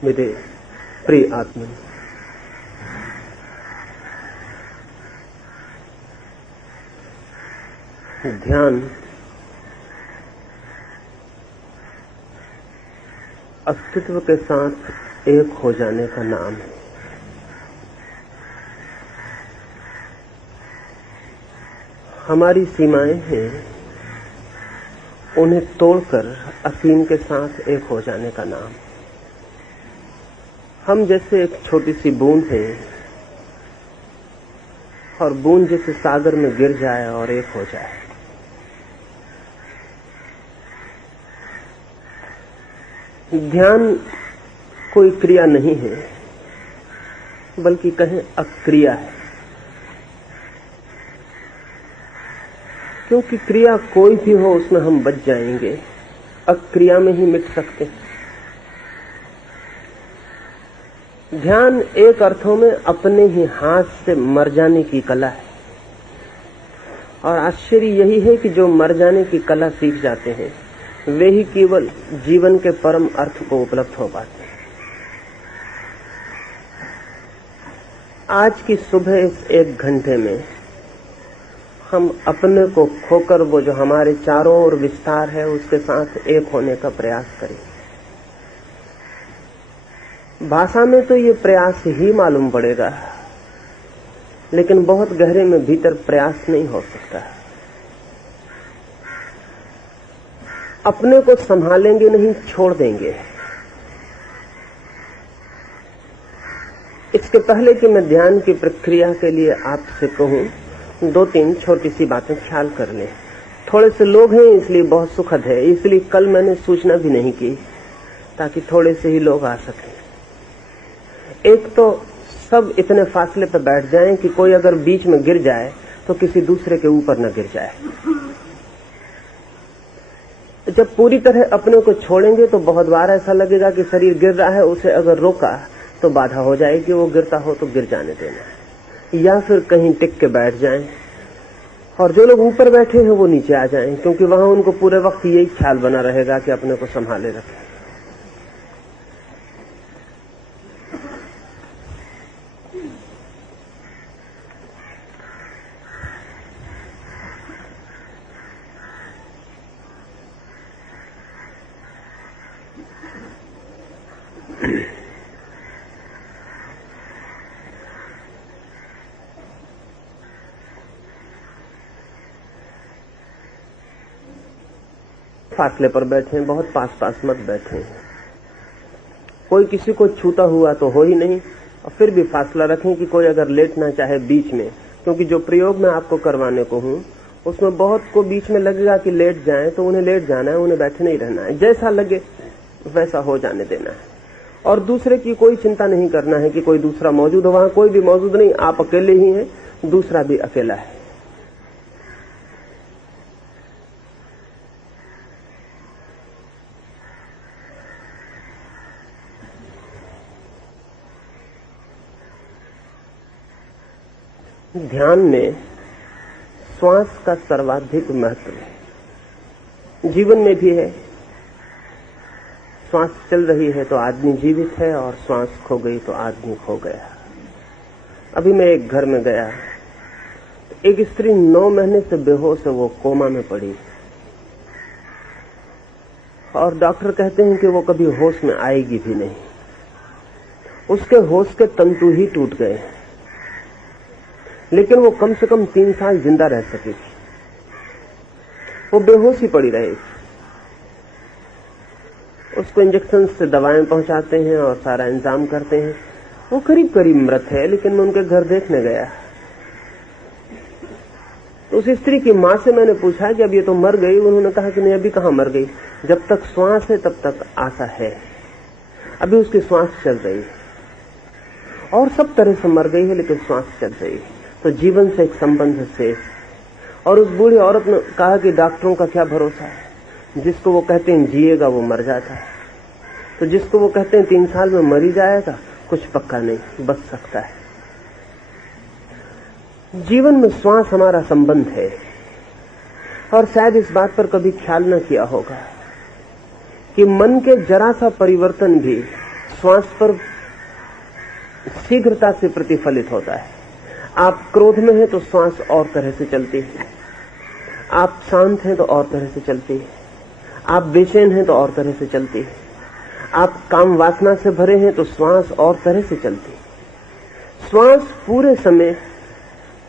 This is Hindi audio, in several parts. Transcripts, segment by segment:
मेरे प्रिय आत्मन, ध्यान अस्तित्व के साथ एक हो जाने का नाम है। हमारी सीमाएं हैं, उन्हें तोड़कर असीम के साथ एक हो जाने का नाम। हम जैसे एक छोटी सी बूंद हैं और बूंद जैसे सागर में गिर जाए और एक हो जाए। ध्यान कोई क्रिया नहीं है, बल्कि कहें अक्रिया है। क्योंकि क्रिया कोई भी हो उसमें हम बच जाएंगे, अक्रिया में ही मिट सकते हैं। ध्यान एक अर्थों में अपने ही हाथ से मर जाने की कला है। और आश्चर्य यही है कि जो मर जाने की कला सीख जाते हैं वे ही केवल जीवन के परम अर्थ को उपलब्ध हो पाते हैं। आज की सुबह इस 1 घंटे में हम अपने को खोकर वो जो हमारे चारों ओर विस्तार है उसके साथ एक होने का प्रयास करें। भाषा में तो ये प्रयास ही मालूम पड़ेगा, लेकिन बहुत गहरे में भीतर प्रयास नहीं हो सकता। अपने को संभालेंगे नहीं, छोड़ देंगे। इसके पहले कि मैं ध्यान की प्रक्रिया के लिए आपसे कहूं, 2-3 छोटी सी बातें ख्याल कर लें। थोड़े से लोग हैं इसलिए बहुत सुखद है, इसलिए कल मैंने सूचना भी नहीं की ताकि थोड़े से ही लोग आ सकें। एक तो सब इतने फासले पर बैठ जाएं कि कोई अगर बीच में गिर जाए तो किसी दूसरे के ऊपर न गिर जाए। जब पूरी तरह अपने को छोड़ेंगे तो बहुत बार ऐसा लगेगा कि शरीर गिर रहा है, उसे अगर रोका तो बाधा हो जाएगी, वो गिरता हो तो गिर जाने देना है। या फिर कहीं टिक के बैठ जाएं और जो लोग ऊपर बैठे हैं वो नीचे आ जाएं, क्योंकि वहां उनको पूरे वक्त यही ख्याल बना रहेगा कि अपने को संभाले रखें। फासले पर बैठे, बहुत पास मत बैठे। कोई किसी को छूता हुआ तो हो ही नहीं, और फिर भी फासला रखें कि कोई अगर लेटना चाहे बीच में, क्योंकि जो प्रयोग मैं आपको करवाने को हूं उसमें बहुत को बीच में लगेगा कि लेट जाएं, तो उन्हें लेट जाना है, उन्हें बैठे नहीं रहना है। जैसा लगे वैसा हो जाने देना है। और दूसरे की कोई चिंता नहीं करना है कि कोई दूसरा मौजूद हो। वहां कोई भी मौजूद नहीं, आप अकेले ही हैं, दूसरा भी अकेला है। ध्यान में श्वास का सर्वाधिक महत्व है। जीवन में भी है। श्वास चल रही है तो आदमी जीवित है, और श्वास खो गई तो आदमी खो गया। अभी मैं एक घर में गया, एक स्त्री 9 महीने से बेहोश है, वो कोमा में पड़ी, और डॉक्टर कहते हैं कि वो कभी होश में आएगी भी नहीं। उसके होश के तंतु ही टूट गए, लेकिन वो कम से कम 3 साल जिंदा रह सकेगी। वो बेहोश ही पड़ी रहेगी। उसको इंजेक्शन से दवाएं पहुंचाते हैं और सारा इंतजाम करते हैं। वो करीब करीब मृत है, लेकिन मैं उनके घर देखने गया तो उस स्त्री की मां से मैंने पूछा कि अब ये तो मर गई। उन्होंने कहा कि नहीं, अभी कहां मर गई, जब तक श्वास है तब तक आशा है। अभी उसकी श्वास चल रही है, और सब तरह से मर गई है लेकिन श्वास चल रही है। तो जीवन से एक संबंध शेष। और उस बूढ़ी औरत ने कहा कि डॉक्टरों का क्या भरोसा है, जिसको वो कहते हैं जिएगा वो मर जाता है, तो जिसको वो कहते हैं 3 साल में मर ही जाएगा, कुछ पक्का नहीं, बच सकता है। जीवन में श्वास हमारा संबंध है। और शायद इस बात पर कभी ख्याल न किया होगा कि मन के जरा सा परिवर्तन भी श्वास पर शीघ्रता से प्रतिफलित होता है। आप क्रोध में हैं तो श्वास और तरह से चलती है, आप शांत हैं तो और तरह से चलती है, आप बेचैन हैं तो और तरह से चलती है, आप काम वासना से भरे हैं तो श्वास और तरह से चलती है। श्वास पूरे समय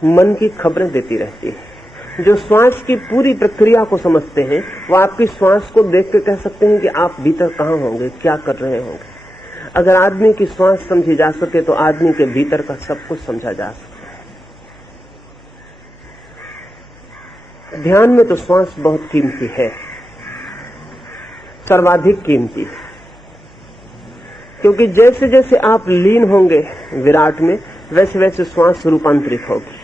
मन की खबरें देती रहती है। जो श्वास की पूरी प्रक्रिया को समझते हैं वो आपकी श्वास को देख के कह सकते हैं कि आप भीतर कहां होंगे, क्या कर रहे होंगे। अगर आदमी की श्वास समझी जा सके तो आदमी के भीतर का सब कुछ समझा जा सकता है। ध्यान में तो श्वास बहुत कीमती है, सर्वाधिक कीमती है, क्योंकि जैसे जैसे आप लीन होंगे विराट में वैसे वैसे श्वास रूपांतरित होगी।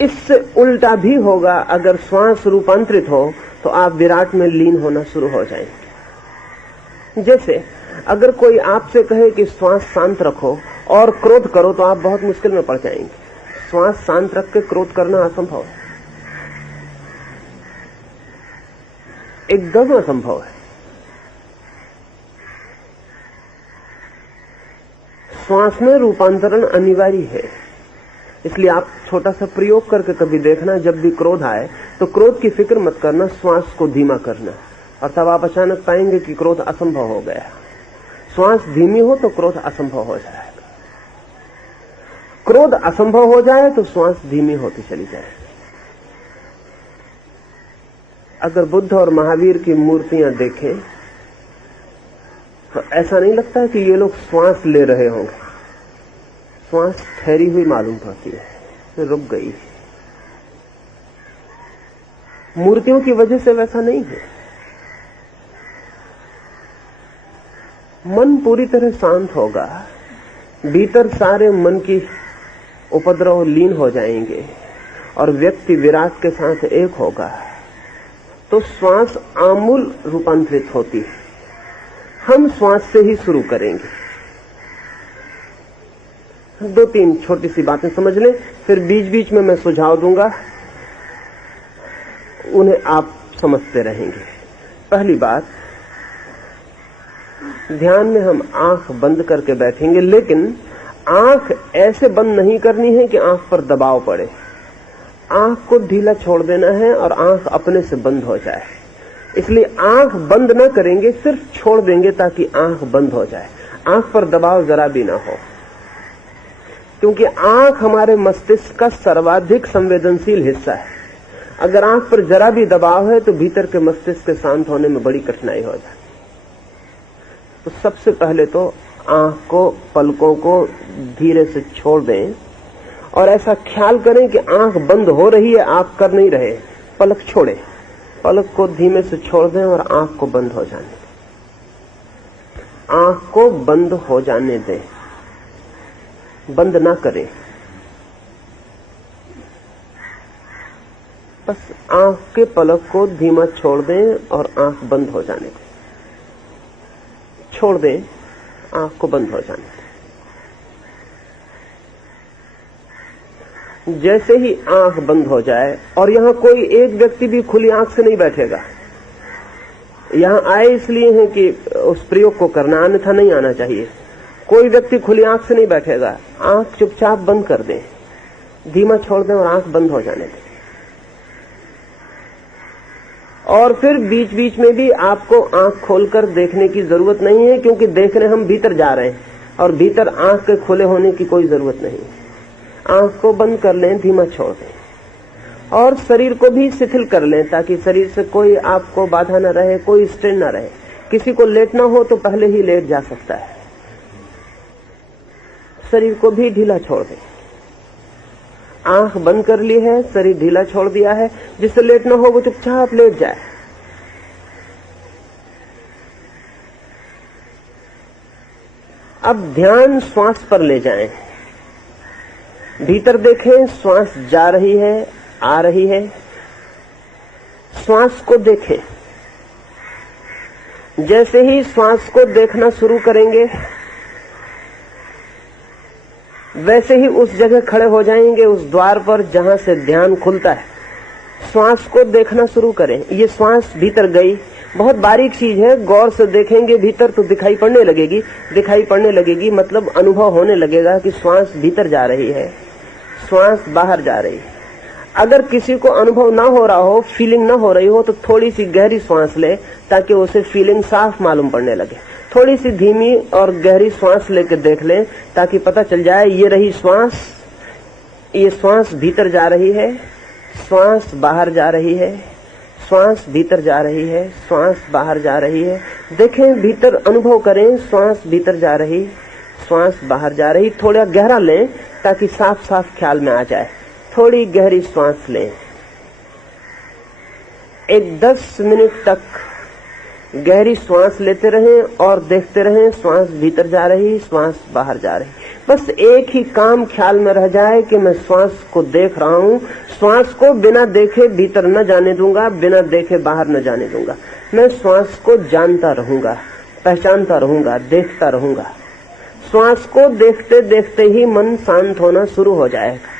इससे उल्टा भी होगा, अगर श्वास रूपांतरित हो तो आप विराट में लीन होना शुरू हो जाएंगे। जैसे अगर कोई आपसे कहे कि श्वास शांत रखो और क्रोध करो तो आप बहुत मुश्किल में पड़ जाएंगे। श्वास शांत रख के क्रोध करना असंभव है, एकदम असंभव है। श्वास में रूपांतरण अनिवार्य है, इसलिए आप छोटा सा प्रयोग करके कभी देखना, जब भी क्रोध आए तो क्रोध की फिक्र मत करना, श्वास को धीमा करना, और तब आप अचानक पाएंगे कि क्रोध असंभव हो गया। श्वास धीमी हो तो क्रोध असंभव हो जाएगा, क्रोध असंभव हो जाए तो श्वास धीमी होती चली जाएगी। अगर बुद्ध और महावीर की मूर्तियां देखें तो ऐसा नहीं लगता कि ये लोग श्वास ले रहे होंगे, श्वास ठहरी हुई मालूम पड़ती है, तो रुक गई। मूर्तियों की वजह से वैसा नहीं है। मन पूरी तरह शांत होगा, भीतर सारे मन की उपद्रव लीन हो जाएंगे और व्यक्ति विराट के साथ एक होगा, तो श्वास आमूल रूपांतरित होती है। हम श्वास से ही शुरू करेंगे। 2-3 छोटी सी बातें समझ लें, फिर बीच बीच में मैं सुझाव दूंगा, उन्हें आप समझते रहेंगे। पहली बात, ध्यान में हम आंख बंद करके बैठेंगे, लेकिन आंख ऐसे बंद नहीं करनी है कि आंख पर दबाव पड़े। आंख को ढीला छोड़ देना है और आंख अपने से बंद हो जाए। इसलिए आंख बंद न करेंगे, सिर्फ छोड़ देंगे ताकि आंख बंद हो जाए। आंख पर दबाव जरा भी ना हो, क्योंकि आंख हमारे मस्तिष्क का सर्वाधिक संवेदनशील हिस्सा है। अगर आंख पर जरा भी दबाव है तो भीतर के मस्तिष्क के शांत होने में बड़ी कठिनाई हो जाती। तो सबसे पहले तो आंख को, पलकों को धीरे से छोड़ दें और ऐसा ख्याल करें कि आंख बंद हो रही है, आप कर नहीं रहे। पलक छोड़ें, पलक को धीमे से छोड़ दें और आंख को बंद हो जाने दें। आंख को बंद हो जाने दें, बंद ना करें। बस आंख के पलक को धीमा छोड़ दें और आंख बंद हो जाने दें। छोड़ दें, आंख को बंद हो जाने दें। जैसे ही आंख बंद हो जाए, और यहां कोई एक व्यक्ति भी खुली आंख से नहीं बैठेगा। यहां आए इसलिए हैं कि उस प्रयोग को करना, अन्यथा नहीं आना चाहिए। कोई व्यक्ति खुली आंख से नहीं बैठेगा। आंख चुपचाप बंद कर दें, धीमा छोड़ दें और आंख बंद हो जाने दें। और फिर बीच बीच में भी आपको आंख खोलकर देखने की जरूरत नहीं है, क्योंकि देखने हम भीतर जा रहे हैं और भीतर आंख के खुले होने की कोई जरूरत नहीं है। आंख को बंद कर लें, धीमा छोड़ दें और शरीर को भी शिथिल कर लें, ताकि शरीर से कोई आपको बाधा न रहे, कोई स्ट्रेन न रहे। किसी को लेटना हो तो पहले ही लेट जा सकता है। शरीर को भी ढीला छोड़ दें। आंख बंद कर ली है, शरीर ढीला छोड़ दिया है, जिससे लेटना हो वो चुपचाप लेट जाए। अब ध्यान श्वास पर ले जाएं। भीतर देखें, श्वास जा रही है, आ रही है। श्वास को देखें। जैसे ही श्वास को देखना शुरू करेंगे, वैसे ही उस जगह खड़े हो जाएंगे, उस द्वार पर जहां से ध्यान खुलता है। श्वास को देखना शुरू करें। ये श्वास भीतर गई, बहुत बारीक चीज है, गौर से देखेंगे भीतर तो दिखाई पड़ने लगेगी, मतलब अनुभव होने लगेगा कि श्वास भीतर जा रही है, श्वास बाहर जा रही है। अगर किसी को अनुभव ना हो रहा हो, फीलिंग ना हो रही हो, तो थोड़ी सी गहरी श्वास ले ताकि उसे फीलिंग साफ मालूम पड़ने लगे। थोड़ी सी धीमी और गहरी श्वास लेकर देख लें ताकि पता चल जाए ये रही श्वास, ये श्वास भीतर जा रही है, श्वास बाहर जा रही है, श्वास भीतर जा रही है, श्वास बाहर जा रही है। देखें, भीतर अनुभव करें, श्वास भीतर जा रही, श्वास बाहर जा रही। थोड़ा गहरा लें ताकि साफ साफ ख्याल में आ जाए। थोड़ी गहरी श्वास लें, एक 10 मिनट तक गहरी श्वास लेते रहें और देखते रहें, श्वास भीतर जा रही, श्वास बाहर जा रही। बस एक ही काम ख्याल में रह जाए कि मैं श्वास को देख रहा हूं, श्वास को बिना देखे भीतर न जाने दूंगा, बिना देखे बाहर न जाने दूंगा। मैं श्वास को जानता रहूंगा, पहचानता रहूंगा, देखता रहूंगा। श्वास को देखते देखते ही मन शांत होना शुरू हो जाएगा।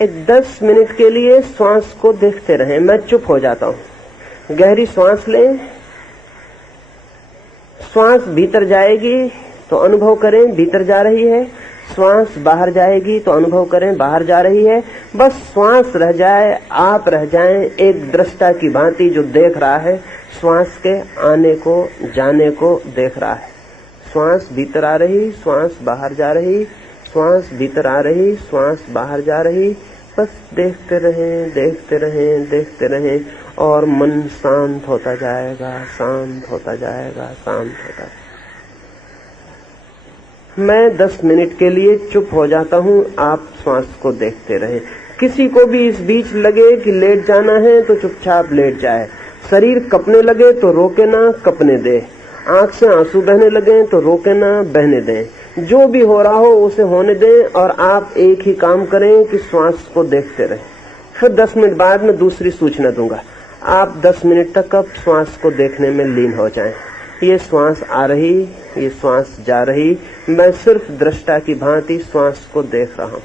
एक 10 मिनट के लिए श्वास को देखते रहें। मैं चुप हो जाता हूं। गहरी श्वास लें, श्वास भीतर जाएगी तो अनुभव करें भीतर जा रही है, श्वास बाहर जाएगी तो अनुभव करें बाहर जा रही है। बस श्वास रह जाए, आप रह जाएं एक दृष्टा की भांति जो देख रहा है, श्वास के आने को जाने को देख रहा है। श्वास भीतर आ रही, श्वास बाहर जा रही, श्वास भीतर आ रही, श्वास बाहर जा रही। बस देखते रहें, देखते रहें, देखते रहें और मन शांत होता जाएगा, शांत होता जाएगा, शांत होता जाएगा। मैं 10 मिनट के लिए चुप हो जाता हूं, आप श्वास को देखते रहें। किसी को भी इस बीच लगे कि लेट जाना है तो चुपचाप लेट जाए। शरीर कपने लगे तो रोके ना, कपने दे। आंख से आंसू बहने लगे तो रोके ना, बहने दें। जो भी हो रहा हो उसे होने दें और आप एक ही काम करें कि श्वास को देखते रहें। फिर 10 मिनट बाद में दूसरी सूचना दूंगा। आप 10 मिनट तक अब श्वास को देखने में लीन हो जाएं। ये श्वास आ रही, ये श्वास जा रही, मैं सिर्फ दृष्टा की भांति श्वास को देख रहा हूं।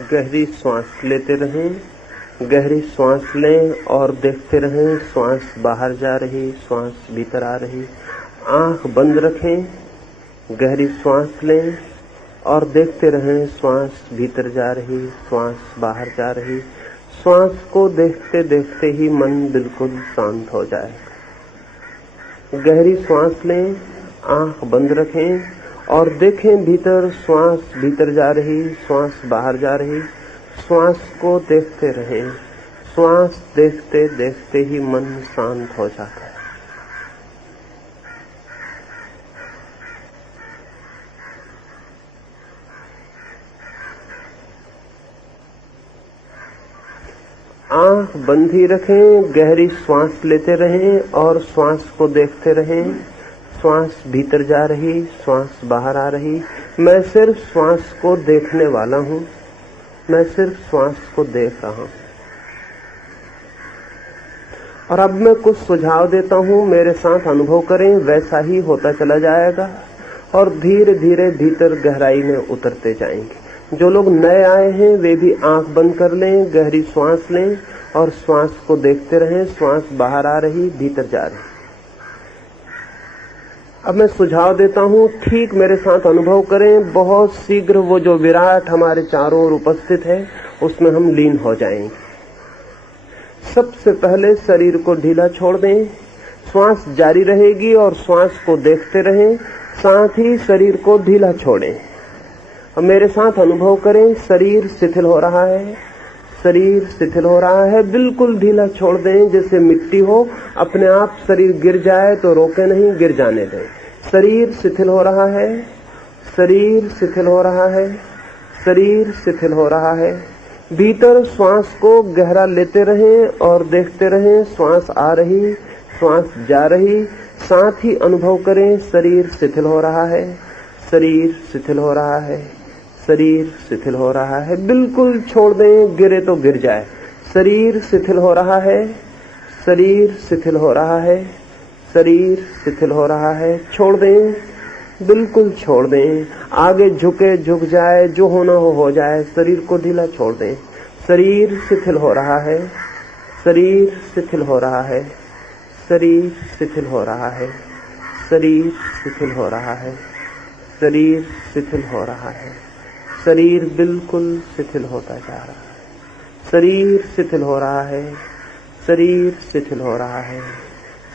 गहरी सांस लेते रहें, गहरी सांस लें और देखते रहें सांस बाहर जा रही, सांस भीतर आ रही। आंख बंद रखें, गहरी सांस लें और देखते रहें श्वास भीतर जा रही, श्वास बाहर जा रही। श्वास को देखते देखते ही मन बिल्कुल शांत हो जाएगा। गहरी सांस लें, आंख बंद रखें और देखें भीतर श्वास भीतर जा रही, श्वास बाहर जा रही। श्वास को देखते रहें, श्वास देखते देखते ही मन शांत हो जाता है। आंख बंद ही रखें, गहरी श्वास लेते रहें और श्वास को देखते रहें। श्वास भीतर जा रही, श्वास बाहर आ रही। मैं सिर्फ श्वास को देखने वाला हूं, मैं सिर्फ श्वास को देख रहा हूं। और अब मैं कुछ सुझाव देता हूं, मेरे साथ अनुभव करें, वैसा ही होता चला जाएगा और धीरे धीरे भीतर गहराई में उतरते जाएंगे। जो लोग नए आए हैं वे भी आंख बंद कर लें, गहरी श्वास लें और श्वास को देखते रहें। श्वास बाहर आ रही, भीतर जा रही। अब मैं सुझाव देता हूं, ठीक मेरे साथ अनुभव करें। बहुत शीघ्र वो जो विराट हमारे चारों ओर उपस्थित है उसमें हम लीन हो जाएंगे। सबसे पहले शरीर को ढीला छोड़ दें, श्वास जारी रहेगी और श्वास को देखते रहें, साथ ही शरीर को ढीला छोड़ें। अब मेरे साथ अनुभव करें, शरीर शिथिल हो रहा है, शरीर शिथिल हो रहा है। बिल्कुल ढीला छोड़ दें, जैसे मिट्टी हो, अपने आप शरीर गिर जाए तो रोके नहीं, गिर जाने दें। शरीर शिथिल हो रहा है, शरीर शिथिल हो रहा है, शरीर शिथिल हो रहा है। भीतर श्वास को गहरा लेते रहें और देखते रहें, श्वास आ रही, श्वास जा रही। साथ ही अनुभव करें, शरीर शिथिल हो रहा है, शरीर शिथिल हो रहा है, शरीर शिथिल हो रहा है। बिल्कुल छोड़ दें, गिरे तो गिर जाए। शरीर शिथिल हो रहा है, शरीर शिथिल हो रहा है, शरीर शिथिल हो रहा है। छोड़ दें, बिल्कुल छोड़ दें। आगे झुके झुक जाए, जो होना हो जाए। शरीर को ढीला छोड़ दें। शरीर शिथिल हो रहा है, शरीर शिथिल हो रहा है, शरीर शिथिल हो रहा है, शरीर शिथिल हो रहा है, शरीर शिथिल हो रहा है। शरीर बिल्कुल शिथिल होता जा रहा है। शरीर शिथिल हो रहा है, शरीर शिथिल हो रहा है,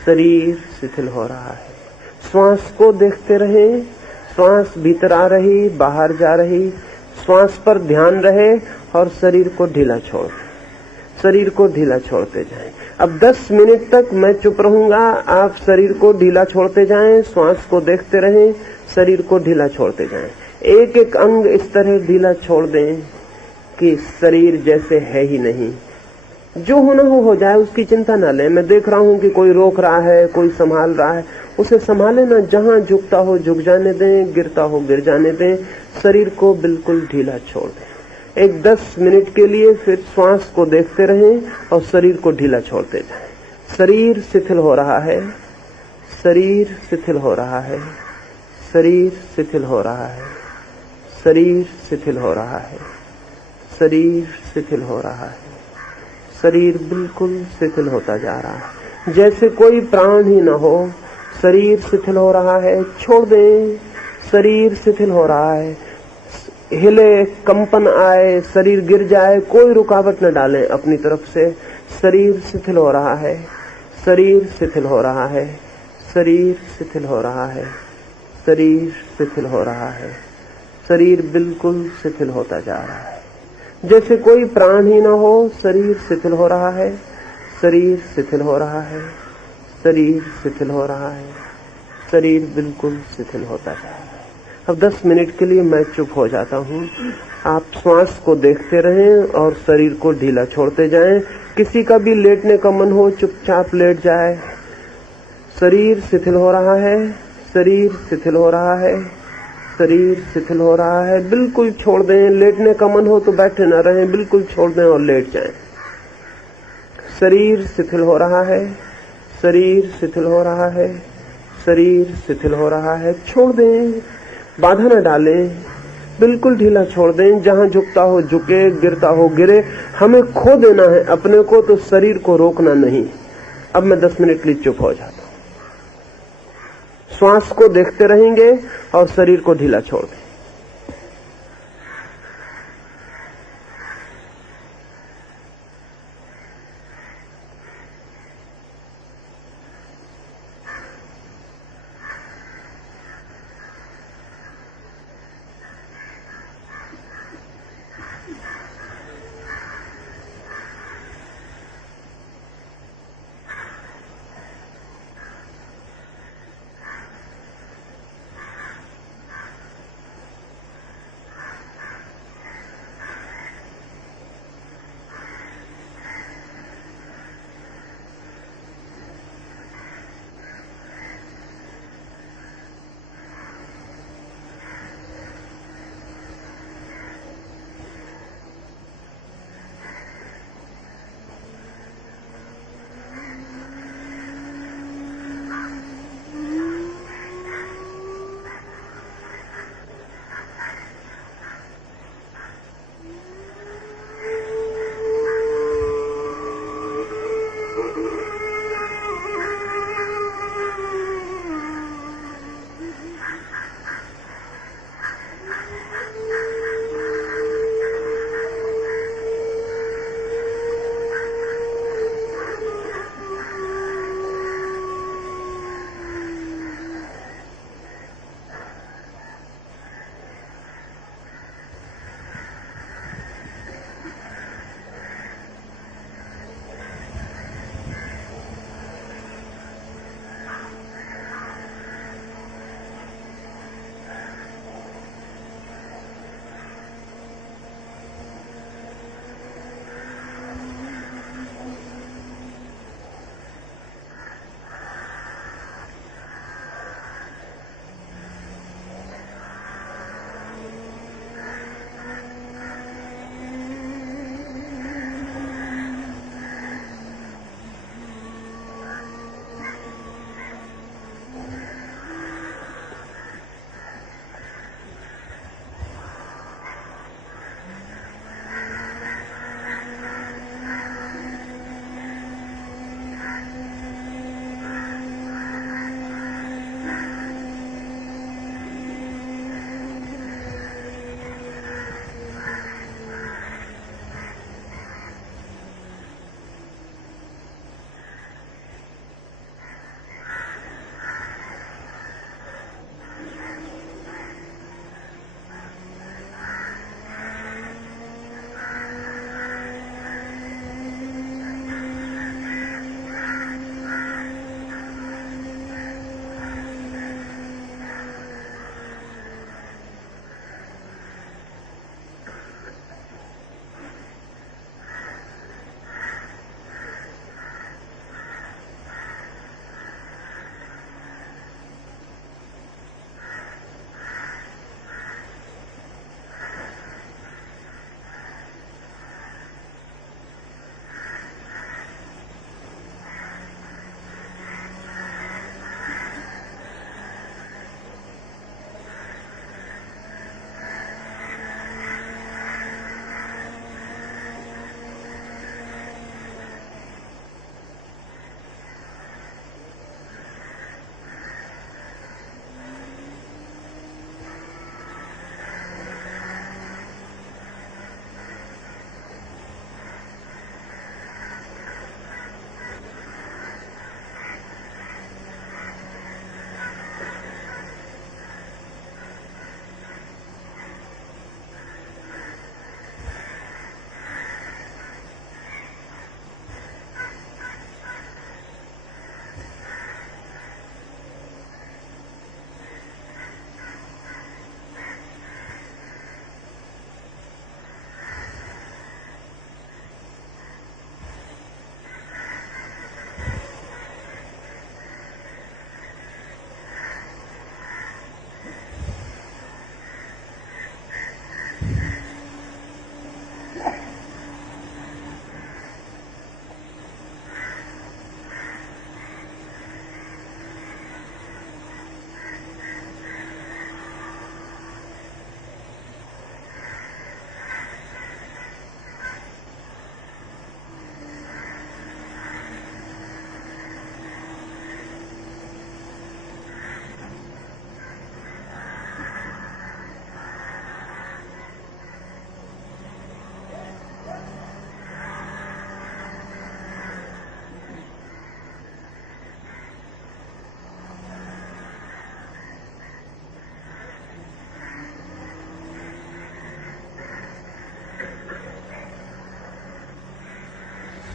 शरीर शिथिल हो रहा है। श्वास को देखते रहें, श्वास भीतर आ रही, बाहर जा रही। श्वास पर ध्यान रहे और शरीर को ढीला छोड़, शरीर को ढीला छोड़ते जाएं। अब 10 मिनट तक मैं चुप रहूंगा, आप शरीर को ढीला छोड़ते जाएं, श्वास को देखते रहें, शरीर को ढीला छोड़ते जाएं। एक एक अंग इस तरह ढीला छोड़ दें कि शरीर जैसे है ही नहीं। जो होना हो जाए, उसकी चिंता न लें। मैं देख रहा हूं कि कोई रोक रहा है, कोई संभाल रहा है, उसे संभाले ना। जहां झुकता हो झुक जाने दें, गिरता हो गिर जाने दें। शरीर को बिल्कुल ढीला छोड़ दें। एक 10 मिनट के लिए फिर श्वास को देखते रहें और शरीर को ढीला छोड़ते जाएं। शरीर शिथिल हो रहा है, शरीर शिथिल हो रहा है, शरीर शिथिल हो रहा है, शरीर शिथिल हो रहा है, शरीर शिथिल हो रहा है। शरीर बिल्कुल शिथिल होता जा रहा है, जैसे कोई प्राण ही न हो। शरीर शिथिल हो रहा है, छोड़ दें। शरीर शिथिल हो रहा है, हिले, कंपन आए, शरीर गिर जाए, कोई रुकावट न डालें अपनी तरफ से। शरीर शिथिल हो रहा है, शरीर शिथिल हो रहा है, शरीर शिथिल हो रहा है, शरीर शिथिल हो रहा है। शरीर बिल्कुल शिथिल होता जा रहा है, जैसे कोई प्राण ही न हो। शरीर शिथिल हो रहा है, शरीर शिथिल हो रहा है, शरीर शिथिल हो रहा है, शरीर बिल्कुल शिथिल होता जा रहा है। अब 10 मिनट के लिए मैं चुप हो जाता हूँ। आप श्वास को देखते रहें और शरीर को ढीला छोड़ते जाएं। किसी का भी लेटने का मन हो, चुपचाप लेट जाए। शरीर शिथिल हो रहा है, शरीर शिथिल हो रहा है, शरीर शिथिल हो रहा है। बिल्कुल छोड़ दें। लेटने का मन हो तो बैठे न रहें, बिल्कुल छोड़ दें और लेट जाएं। शरीर शिथिल हो रहा है, शरीर शिथिल हो रहा है, शरीर शिथिल हो रहा है। छोड़ दें, बाधा न डालें। बिल्कुल ढीला छोड़ दें, जहां झुकता हो झुके, गिरता हो गिरे। हमें खो देना है अपने को, तो शरीर को रोकना नहीं। अब मैं 10 मिनट के लिए चुप हो जाता हूं, श्वास को देखते रहेंगे और शरीर को ढीला छोड़ दें।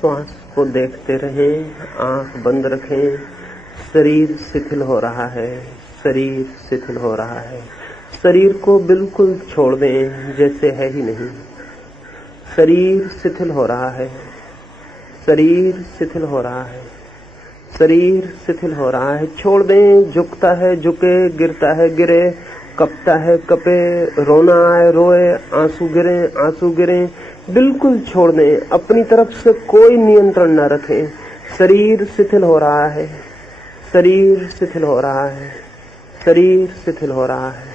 श्वास को देखते रहें, आंख बंद रखें। शरीर शिथिल हो रहा है, शरीर शिथिल हो रहा है। शरीर को बिल्कुल छोड़ दें, जैसे है ही नहीं। शरीर शिथिल हो रहा है, शरीर शिथिल हो रहा है, शरीर शिथिल हो रहा है। छोड़ दें, झुकता है झुके, गिरता है गिरे, कपता है कपे, रोना आए रोए, आंसू गिरे आंसू गिरे। बिल्कुल छोड़ दें, अपनी तरफ से कोई नियंत्रण न रखें। शरीर शिथिल हो रहा है, शरीर शिथिल हो रहा है, शरीर शिथिल हो रहा है।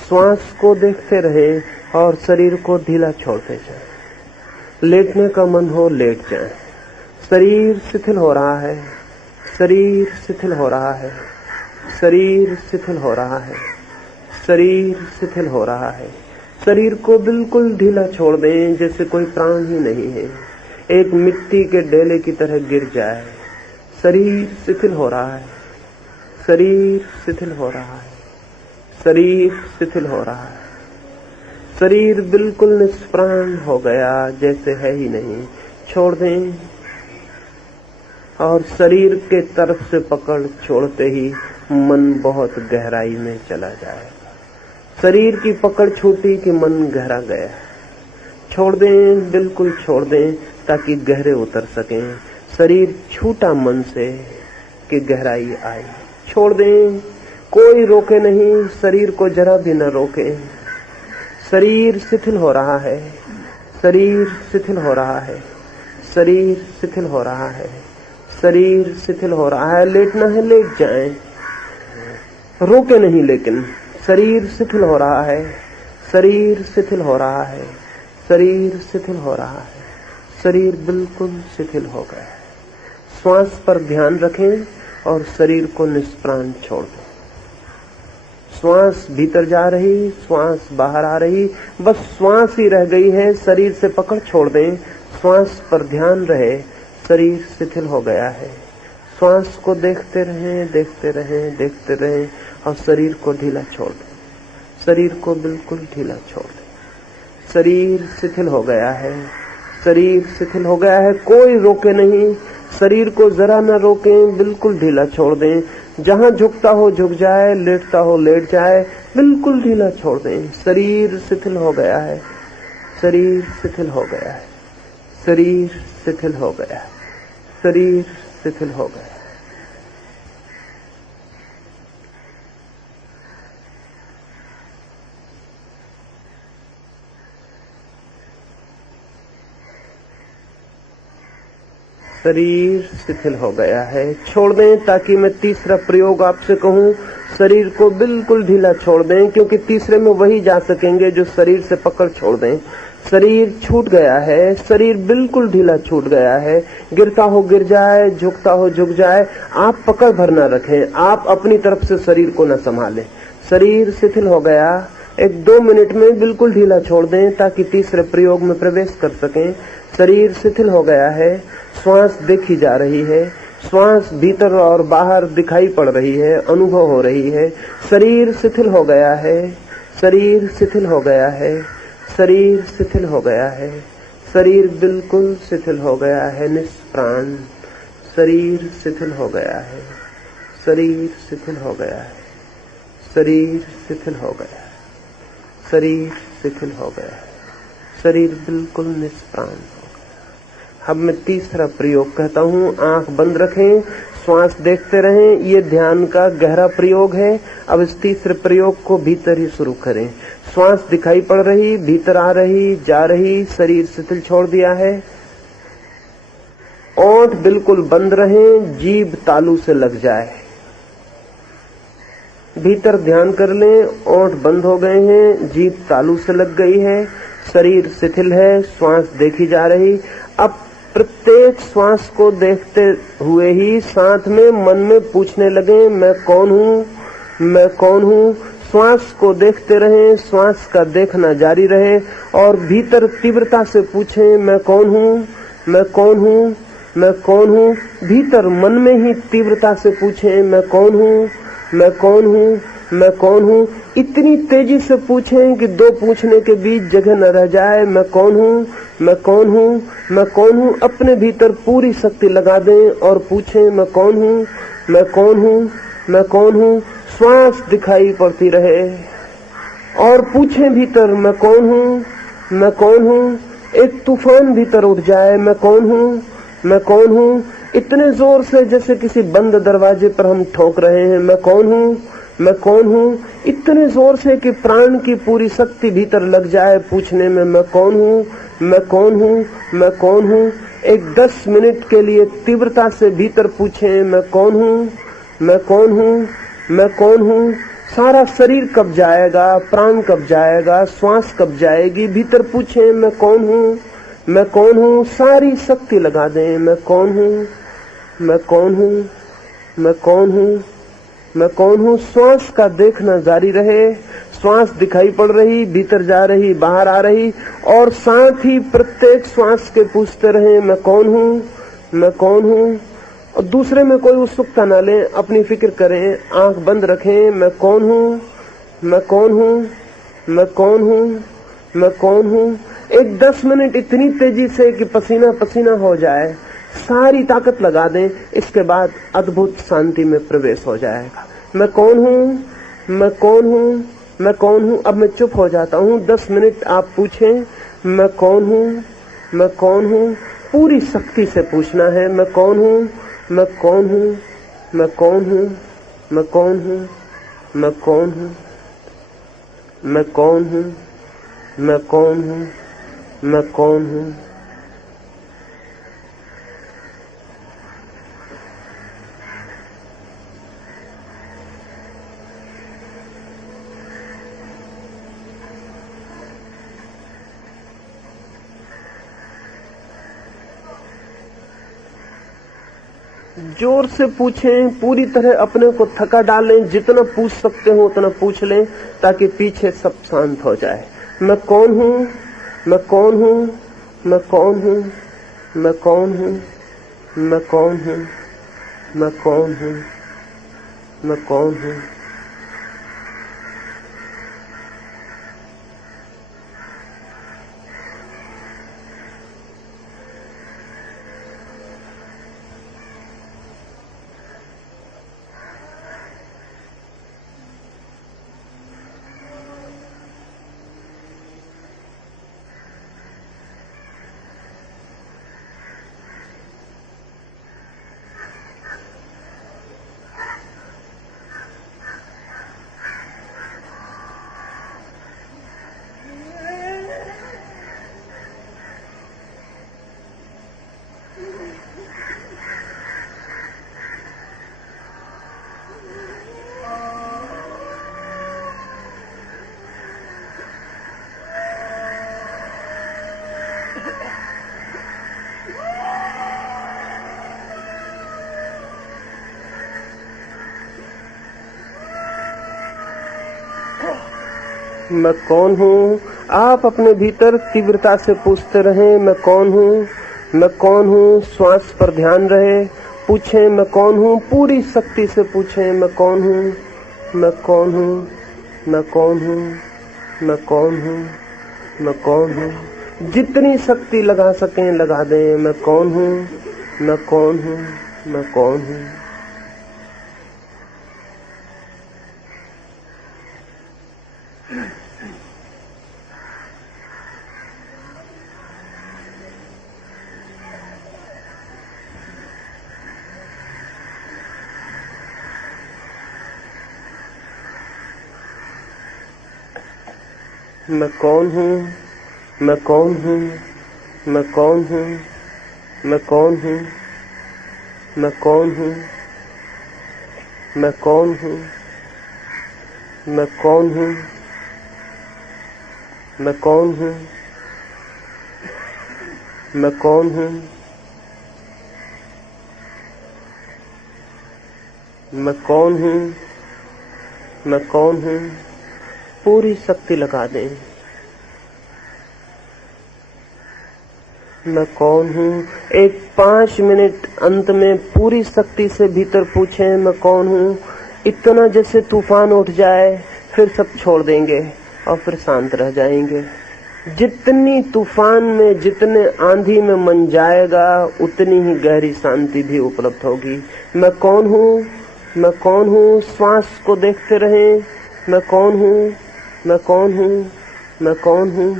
श्वास को देखते रहें और शरीर को ढीला छोड़ते जाएं। लेटने का मन हो लेट जाएं। शरीर शिथिल हो रहा है, शरीर शिथिल हो रहा है, शरीर शिथिल हो रहा है, शरीर शिथिल हो रहा है। शरीर को बिल्कुल ढीला छोड़ दें, जैसे कोई प्राण ही नहीं है। एक मिट्टी के डेले की तरह गिर जाए। शरीर शिथिल हो रहा है, शरीर शिथिल हो रहा है, शरीर शिथिल हो रहा है। शरीर बिल्कुल निष्प्राण हो गया, जैसे है ही नहीं। छोड़ दें और शरीर के तरफ से पकड़ छोड़ते ही मन बहुत गहराई में चला जाएगा। शरीर की पकड़ छूटी कि मन गहरा गया। छोड़ दें, बिल्कुल छोड़ दें, ताकि गहरे उतर सकें। शरीर छूटा मन से कि गहराई आई। छोड़ दें, कोई रोके नहीं, शरीर को जरा भी न रोके। शरीर शिथिल हो रहा है, शरीर शिथिल हो रहा है, शरीर शिथिल हो रहा है, शरीर शिथिल हो रहा है। लेटना है लेट जाएं, रोके नहीं। लेकिन शरीर शिथिल हो रहा है, शरीर शिथिल हो रहा है, शरीर शिथिल हो रहा है, शरीर बिल्कुल शिथिल हो गया है। श्वास पर ध्यान रखें और शरीर को निष्प्राण छोड़ दें। श्वास भीतर जा रही, श्वास बाहर आ रही, बस श्वास ही रह गई है। शरीर से पकड़ छोड़ दें, श्वास पर ध्यान रहे। शरीर शिथिल हो गया है। श्वास को देखते रहें, देखते रहें, देखते रहें और शरीर को ढीला छोड़ दें। शरीर को बिल्कुल ढीला छोड़ दें। शरीर शिथिल हो गया है, शरीर शिथिल हो गया है। कोई रोके नहीं, शरीर को जरा न रोकें, बिल्कुल ढीला छोड़ दें। जहां झुकता हो झुक जाए, लेटता हो लेट जाए, बिल्कुल ढीला छोड़ दें। शरीर शिथिल हो गया है, शरीर शिथिल हो गया है, शरीर शिथिल हो गया है, शरीर शिथिल हो गया है। शरीर शिथिल हो गया है। छोड़ दें, ताकि मैं तीसरा प्रयोग आपसे कहूं। शरीर को बिल्कुल ढीला छोड़ दें, क्योंकि तीसरे में वही जा सकेंगे जो शरीर से पकड़ छोड़ दें। शरीर छूट गया है, शरीर बिल्कुल ढीला छूट गया है। गिरता हो गिर जाए, झुकता हो झुक जाए। आप पकड़ भर न रखें, आप अपनी तरफ से शरीर को न संभालें। शरीर शिथिल हो गया, 1-2 मिनट में बिल्कुल ढीला छोड़ दें, ताकि तीसरे प्रयोग में प्रवेश कर सकें। शरीर शिथिल हो गया है। श्वास देखी जा रही है, श्वास भीतर और बाहर दिखाई पड़ रही है, अनुभव हो रही है। शरीर शिथिल हो गया है, शरीर शिथिल हो गया है, शरीर शिथिल हो गया है, शरीर बिल्कुल शिथिल हो गया है, निष्प्राण। शरीर शिथिल हो गया है, शरीर शिथिल हो गया है, शरीर शिथिल हो गया है, शरीर शिथिल हो गया है, शरीर बिल्कुल निष्प्राण हो गया। अब मैं तीसरा प्रयोग कहता हूँ, आंख बंद रखें, श्वास देखते रहें। ये ध्यान का गहरा प्रयोग है। अब इस तीसरे प्रयोग को भीतर ही शुरू करें। श्वास दिखाई पड़ रही, भीतर आ रही, जा रही, शरीर शिथिल छोड़ दिया है। ओंठ बिल्कुल बंद रहें, जीभ तालू से लग जाए। भीतर ध्यान कर लें, ओंठ बंद हो गए हैं, जीभ तालू से लग गई है, शरीर शिथिल है, श्वास देखी जा रही। अब प्रत्येक श्वास को देखते हुए ही साथ में मन में पूछने लगे, मैं कौन हूँ, मैं कौन हूँ। श्वास को देखते रहें, श्वास का देखना जारी रहे और भीतर तीव्रता से पूछें, मैं कौन हूँ, मैं कौन हूँ, मैं कौन हूँ। भीतर मन में ही तीव्रता से पूछें, मैं कौन हूँ, मैं कौन हूँ, मैं कौन हूँ। इतनी तेजी से पूछें कि दो पूछने के बीच जगह न रह जाए। मैं कौन हूँ, मैं कौन हूँ, मैं कौन हूँ। अपने भीतर पूरी शक्ति लगा दें और पूछें मैं कौन हूँ, मैं कौन हूँ, मैं कौन हूँ। श्वास दिखाई पड़ती रहे और पूछें भीतर मैं कौन हूँ, मैं कौन हूँ। एक तूफान भीतर उठ जाए, मैं कौन हूँ, मैं कौन हूँ, इतने जोर से जैसे किसी बंद दरवाजे पर हम ठोक रहे हैं। मैं कौन हूँ, मैं कौन हूँ, इतने जोर से कि प्राण की पूरी शक्ति भीतर लग जाए पूछने में मैं कौन हूँ, मैं कौन हूँ, मैं कौन हूँ। एक 10 मिनट के लिए तीव्रता से भीतर पूछें मैं कौन हूँ, मैं कौन हूँ, मैं कौन हूँ। सारा शरीर कब जाएगा, प्राण कब जाएगा, श्वास कब जाएगी। भीतर पूछें मैं कौन हूँ, मैं कौन हूँ। सारी शक्ति लगा दें मैं कौन हूँ, मैं कौन हूँ, मैं कौन हूँ, मैं कौन हूँ। श्वास का देखना जारी रहे। श्वास दिखाई पड़ रही, भीतर जा रही, बाहर आ रही, और साथ ही प्रत्येक श्वास के पूछते रहे मैं कौन हूँ, मैं कौन हूँ। और दूसरे में कोई उत्सुकता न लें, अपनी फिक्र करें, आंख बंद रखें। मैं कौन हूँ, मैं कौन हूँ, मैं कौन हूँ, मैं कौन हूँ। एक 10 मिनट इतनी तेजी से कि पसीना पसीना हो जाए, सारी ताकत लगा दें। इसके बाद अद्भुत शांति में प्रवेश हो जाएगा। मैं कौन हूँ, मैं कौन हूँ, मैं कौन हूँ। अब मैं चुप हो जाता हूँ। 10 मिनट आप पूछें मैं कौन हूँ, मैं कौन हूँ। पूरी शक्ति से पूछना है मैं कौन हूँ, मैं कौन हूँ, मैं कौन हूँ, मैं कौन हूँ, मैं कौन हूँ, मैं कौन हूँ, मैं कौन हूँ, मैं कौन हूँ। जोर से पूछें, पूरी तरह अपने को थका डालें। जितना पूछ सकते हो उतना पूछ लें ताकि पीछे सब शांत हो जाए। मैं कौन हूँ, मैं कौन हूँ, मैं कौन हूँ, मैं कौन हूँ, मैं कौन हूँ, मैं कौन हूँ, मैं कौन हूँ। मैं कौन हूँ। आप अपने भीतर तीव्रता से पूछते रहें मैं कौन हूँ, मैं कौन हूँ। श्वास पर ध्यान रहे। पूछें मैं कौन हूँ, पूरी शक्ति से पूछें मैं कौन हूँ, मैं कौन हूँ, मैं कौन हूँ, मैं कौन हूँ, मैं कौन हूँ। जितनी शक्ति लगा सकें लगा दें। मैं कौन हूँ, मैं कौन हूँ, मैं कौन हूँ। मैं कौन हूँ, मैं कौन हूँ, मैं कौन हूँ, मैं कौन हूँ, मैं कौन हूँ, मैं कौन हूँ, मैं कौन हूँ, मैं कौन हूँ, मैं कौन हूँ, मैं कौन हूँ, मैं कौन हूँ। पूरी शक्ति लगा दें। मैं कौन हूँ। एक 5 मिनट अंत में पूरी शक्ति से भीतर पूछें मैं कौन हूँ। इतना जैसे तूफान उठ जाए, फिर सब छोड़ देंगे और फिर शांत रह जाएंगे। जितनी तूफान में, जितने आंधी में मन जाएगा, उतनी ही गहरी शांति भी उपलब्ध होगी। मैं कौन हूँ? मैं कौन हूँ? श्वास को देखते रहें। मैं कौन हूँ? मैं कौन हूँ? मैं कौन हूँ?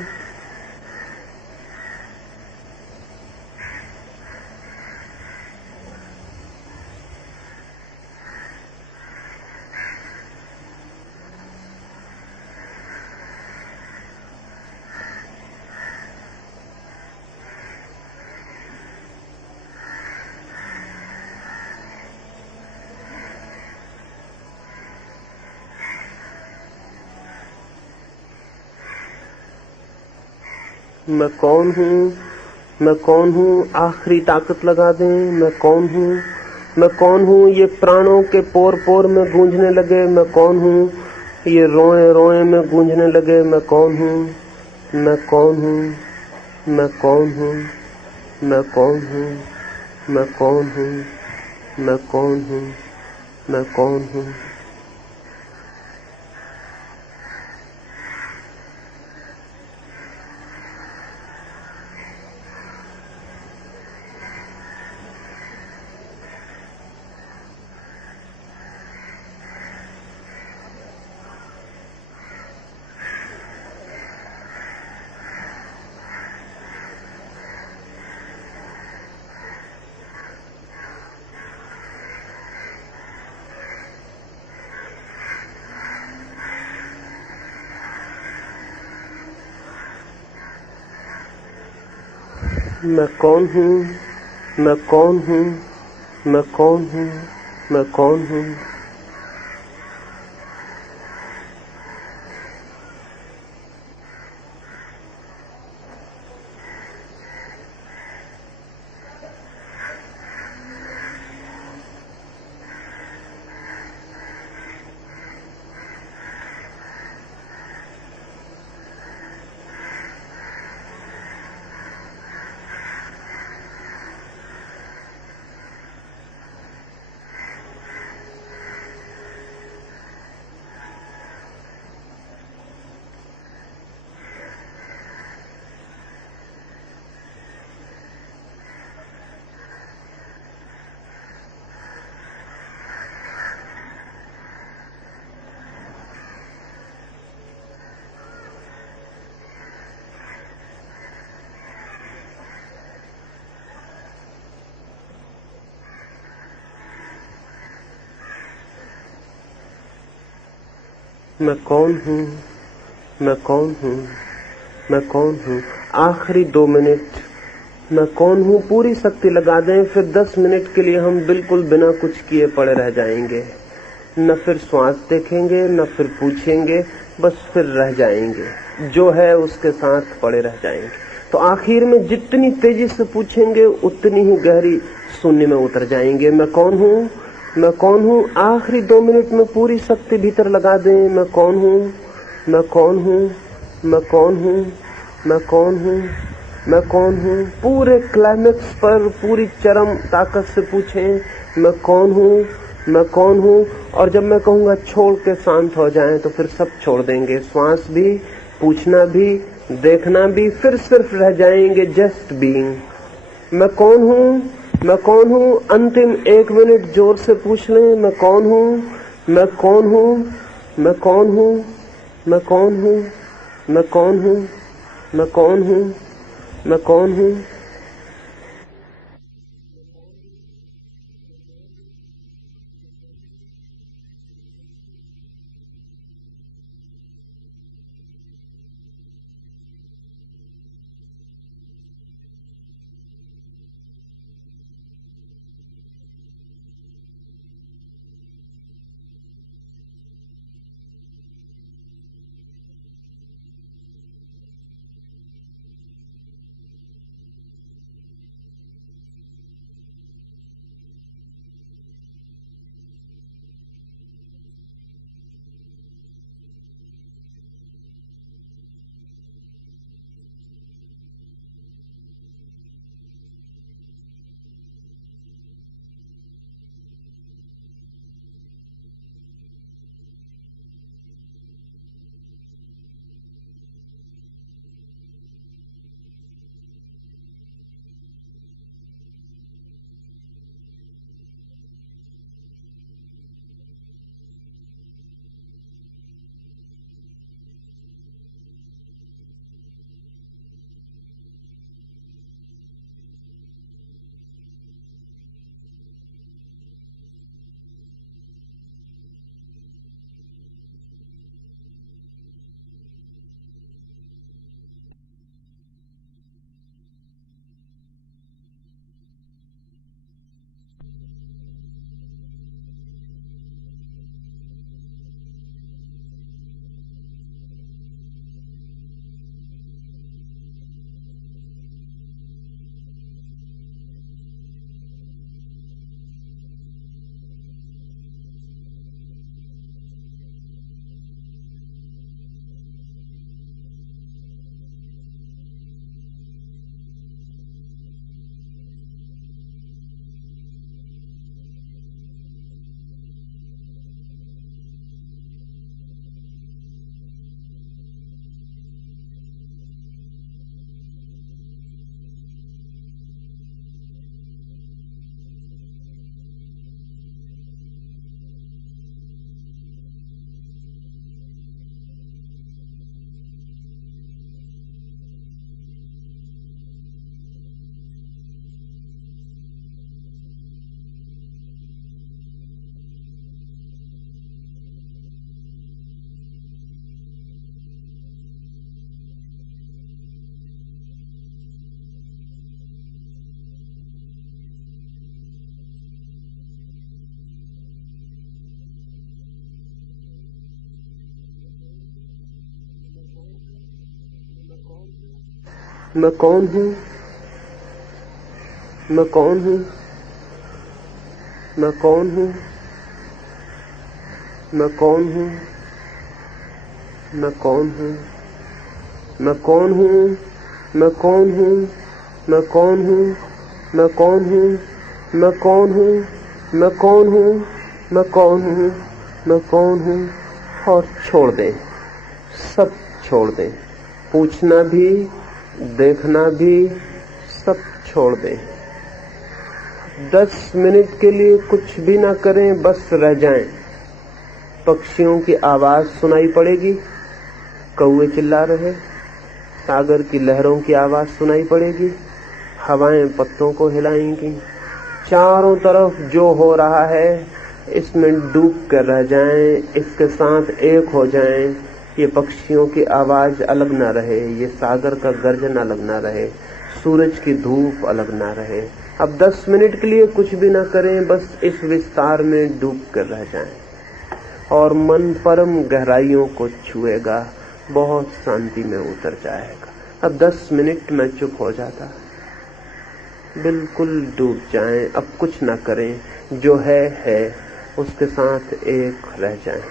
मैं कौन हूँ? मैं कौन हूँ? आखिरी ताकत लगा दें। मैं कौन हूँ? मैं कौन हूँ? ये प्राणों के पोर पोर में गूंजने लगे। मैं कौन हूँ? ये रोए रोए में गूंजने लगे। मैं कौन हूँ? मैं कौन हूँ? मैं कौन हूँ? मैं कौन हूँ? मैं कौन हूँ? मैं कौन हूँ? मैं कौन हूँ? मैं कौन हूँ? मैं कौन हूँ? मैं कौन हूँ? मैं कौन हूँ? मैं कौन हूँ? मैं कौन हूँ? मैं कौन हूँ? आखिरी 2 मिनट मैं कौन हूँ पूरी शक्ति लगा दें, फिर 10 मिनट के लिए हम बिल्कुल बिना कुछ किए पड़े रह जाएंगे। न फिर श्वास देखेंगे, न फिर पूछेंगे, बस फिर रह जाएंगे, जो है उसके साथ पड़े रह जाएंगे। तो आखिर में जितनी तेजी से पूछेंगे उतनी ही गहरी शून्य में उतर जाएंगे। मैं कौन हूँ? मैं कौन हूँ? आखिरी 2 मिनट में पूरी शक्ति भीतर लगा दें। मैं कौन हूँ? मैं कौन हूँ? मैं कौन हूँ? मैं कौन हूँ? मैं कौन हूँ? पूरे क्लाइमेक्स पर पूरी चरम ताकत से पूछें, मैं कौन हूँ? मैं कौन हूँ? और जब मैं कहूँगा छोड़ के शांत हो जाएं, तो फिर सब छोड़ देंगे, श्वास भी, पूछना भी, देखना भी, फिर सिर्फ रह जाएंगे जस्ट बीइंग। मैं कौन हूँ? मैं कौन हूँ? अंतिम 1 मिनट जोर से पूछ लें, मैं कौन हूँ? मैं कौन हूँ? मैं कौन हूँ? मैं कौन हूँ? मैं कौन हूँ? मैं कौन हूँ? मैं कौन हूँ? मैं कौन हूं? मैं कौन हूं? मैं कौन हूं? मैं कौन हूं? मैं कौन हूं? मैं कौन हूं? मैं कौन हूं? मैं कौन हूं? मैं कौन हूं? मैं कौन हूं? मैं कौन हूं? मैं कौन हूं? मैं कौन हूं? और छोड़ दें, सब छोड़ दें, पूछना भी, देखना भी, सब छोड़ दें। 10 मिनट के लिए कुछ भी ना करें, बस रह जाएं। पक्षियों की आवाज सुनाई पड़ेगी, कौवे चिल्ला रहे, सागर की लहरों की आवाज सुनाई पड़ेगी, हवाएं पत्तों को हिलाएंगी। चारों तरफ जो हो रहा है इसमें डूब कर रह जाएं, इसके साथ एक हो जाएं। ये पक्षियों की आवाज अलग ना रहे, ये सागर का गर्जन अलग ना रहे, सूरज की धूप अलग ना रहे। अब 10 मिनट के लिए कुछ भी ना करें, बस इस विस्तार में डूब कर रह जाएं और मन परम गहराइयों को छुएगा, बहुत शांति में उतर जाएगा। अब 10 मिनट में चुप हो जाता, बिल्कुल डूब जाएं, अब कुछ ना करें, जो है उसके साथ एक रह जाएं।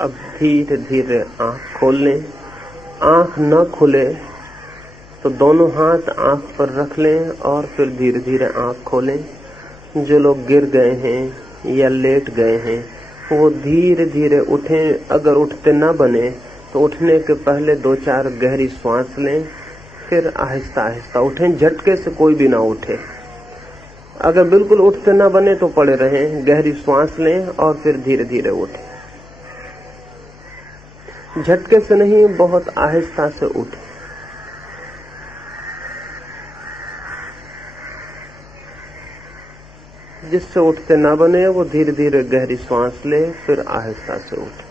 अब धीरे धीरे आंख खोल लें। आंख न खुले तो दोनों हाथ आंख पर रख लें और फिर धीरे धीरे आंख खोलें। जो लोग गिर गए हैं या लेट गए हैं वो धीरे धीरे उठें। अगर उठते न बने तो उठने के पहले 2-4 गहरी सांस लें, फिर आहिस्ता आहिस्ता उठें। झटके से कोई भी ना उठे। अगर बिल्कुल उठते न बने तो पड़े रहें, गहरी सांस लें और फिर धीरे धीरे उठें। झटके से नहीं, बहुत आहिस्ता से उठें। जिससे उठते ना बने वो धीरे धीरे गहरी सांस ले, फिर आहिस्ता से उठे।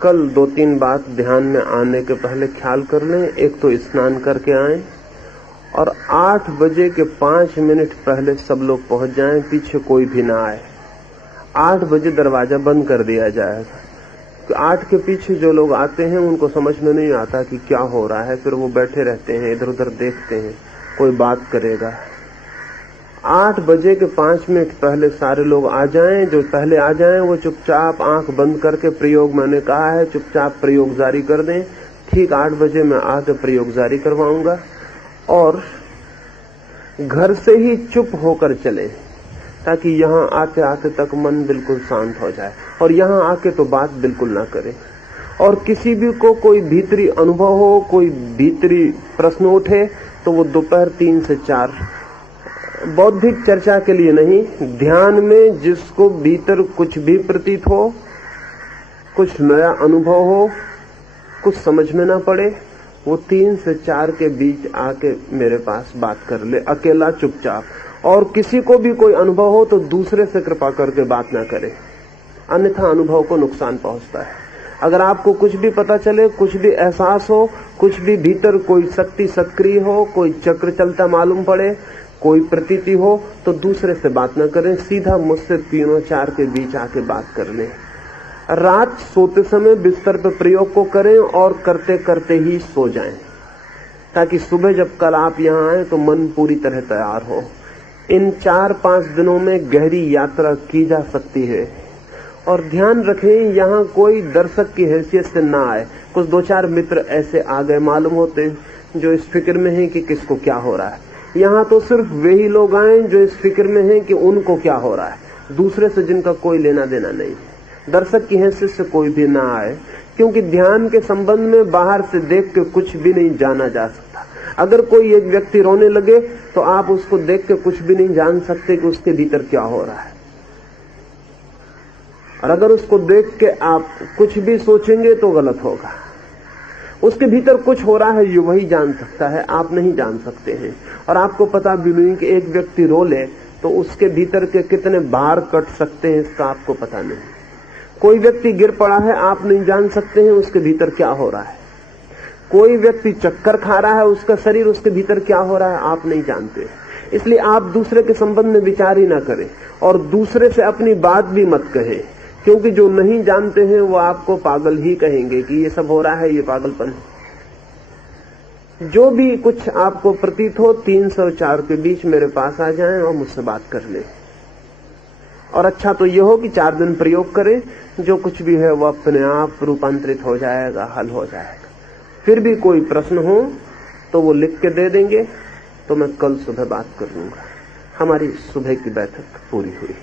कल 2-3 बात ध्यान में आने के पहले ख्याल कर लें। एक तो स्नान करके आएं और 8 बजे के 5 मिनट पहले सब लोग पहुंच जाएं, पीछे कोई भी ना आए। 8 बजे दरवाजा बंद कर दिया जाएगा। 8 के पीछे जो लोग आते हैं उनको समझ में नहीं आता कि क्या हो रहा है, फिर वो बैठे रहते हैं, इधर उधर देखते हैं कोई बात करेगा। 8 बजे के 5 मिनट पहले सारे लोग आ जाएं। जो पहले आ जाएं वो चुपचाप आंख बंद करके, प्रयोग मैंने कहा है चुपचाप प्रयोग जारी कर दें। ठीक 8 बजे मैं आके प्रयोग जारी करवाऊंगा और घर से ही चुप होकर चले, ताकि यहाँ आते आते तक मन बिल्कुल शांत हो जाए। और यहाँ आके तो बात बिल्कुल ना करें। और किसी भी को कोई भीतरी अनुभव हो, कोई भीतरी प्रश्न उठे तो वो दोपहर 3 से 4, बौद्धिक चर्चा के लिए नहीं, ध्यान में जिसको भीतर कुछ भी प्रतीत हो, कुछ नया अनुभव हो, कुछ समझ में ना पड़े, वो 3 से 4 के बीच आके मेरे पास बात कर ले, अकेला चुपचाप। और किसी को भी कोई अनुभव हो तो दूसरे से कृपा करके बात ना करे, अन्यथा अनुभव को नुकसान पहुंचता है। अगर आपको कुछ भी पता चले, कुछ भी एहसास हो, कुछ भी भीतर कोई शक्ति सक्रिय हो, कोई चक्र चलता मालूम पड़े, कोई प्रतीति हो, तो दूसरे से बात न करें, सीधा मुझसे 3-4 के बीच आके बात कर लें। रात सोते समय बिस्तर पर प्रयोग को करें और करते करते ही सो जाएं, ताकि सुबह जब कल आप यहाँ आए तो मन पूरी तरह तैयार हो। इन 4-5 दिनों में गहरी यात्रा की जा सकती है। और ध्यान रखें, यहाँ कोई दर्शक की हैसियत से ना आए। कुछ 2-4 मित्र ऐसे आ गए मालूम होते जो इस फिक्र में हैं कि किसको क्या हो रहा है। यहाँ तो सिर्फ वही लोग आए जो इस फिक्र में हैं कि उनको क्या हो रहा है, दूसरे से जिनका कोई लेना देना नहीं है। दर्शक की हैसियत से कोई भी ना आए, क्योंकि ध्यान के संबंध में बाहर से देख के कुछ भी नहीं जाना जा सकता। अगर कोई एक व्यक्ति रोने लगे तो आप उसको देख के कुछ भी नहीं जान सकते कि उसके भीतर क्या हो रहा है। और अगर उसको देख के आप कुछ भी सोचेंगे तो गलत होगा। उसके भीतर कुछ हो रहा है ये वही जान सकता है, आप नहीं जान सकते हैं। और आपको पता भी नहीं कि एक व्यक्ति रो ले तो उसके भीतर के कितने बार कट सकते हैं, इसका आपको पता नहीं। कोई व्यक्ति गिर पड़ा है, आप नहीं जान सकते हैं उसके भीतर क्या हो रहा है। कोई व्यक्ति चक्कर खा रहा है, उसका शरीर, उसके भीतर क्या हो रहा है आप नहीं जानते। इसलिए आप दूसरे के संबंध में विचार ही ना करें और दूसरे से अपनी बात भी मत कहें, क्योंकि जो नहीं जानते हैं वो आपको पागल ही कहेंगे कि ये सब हो रहा है, ये पागलपन है। जो भी कुछ आपको प्रतीत हो 3 से 4 के बीच मेरे पास आ जाएं और मुझसे बात कर लें। और अच्छा तो ये हो कि 4 दिन प्रयोग करें, जो कुछ भी है वो अपने आप रूपांतरित हो जाएगा, हल हो जाएगा। फिर भी कोई प्रश्न हो तो वो लिख के दे देंगे, तो मैं कल सुबह बात कर लूंगा। हमारी सुबह की बैठक पूरी हुई।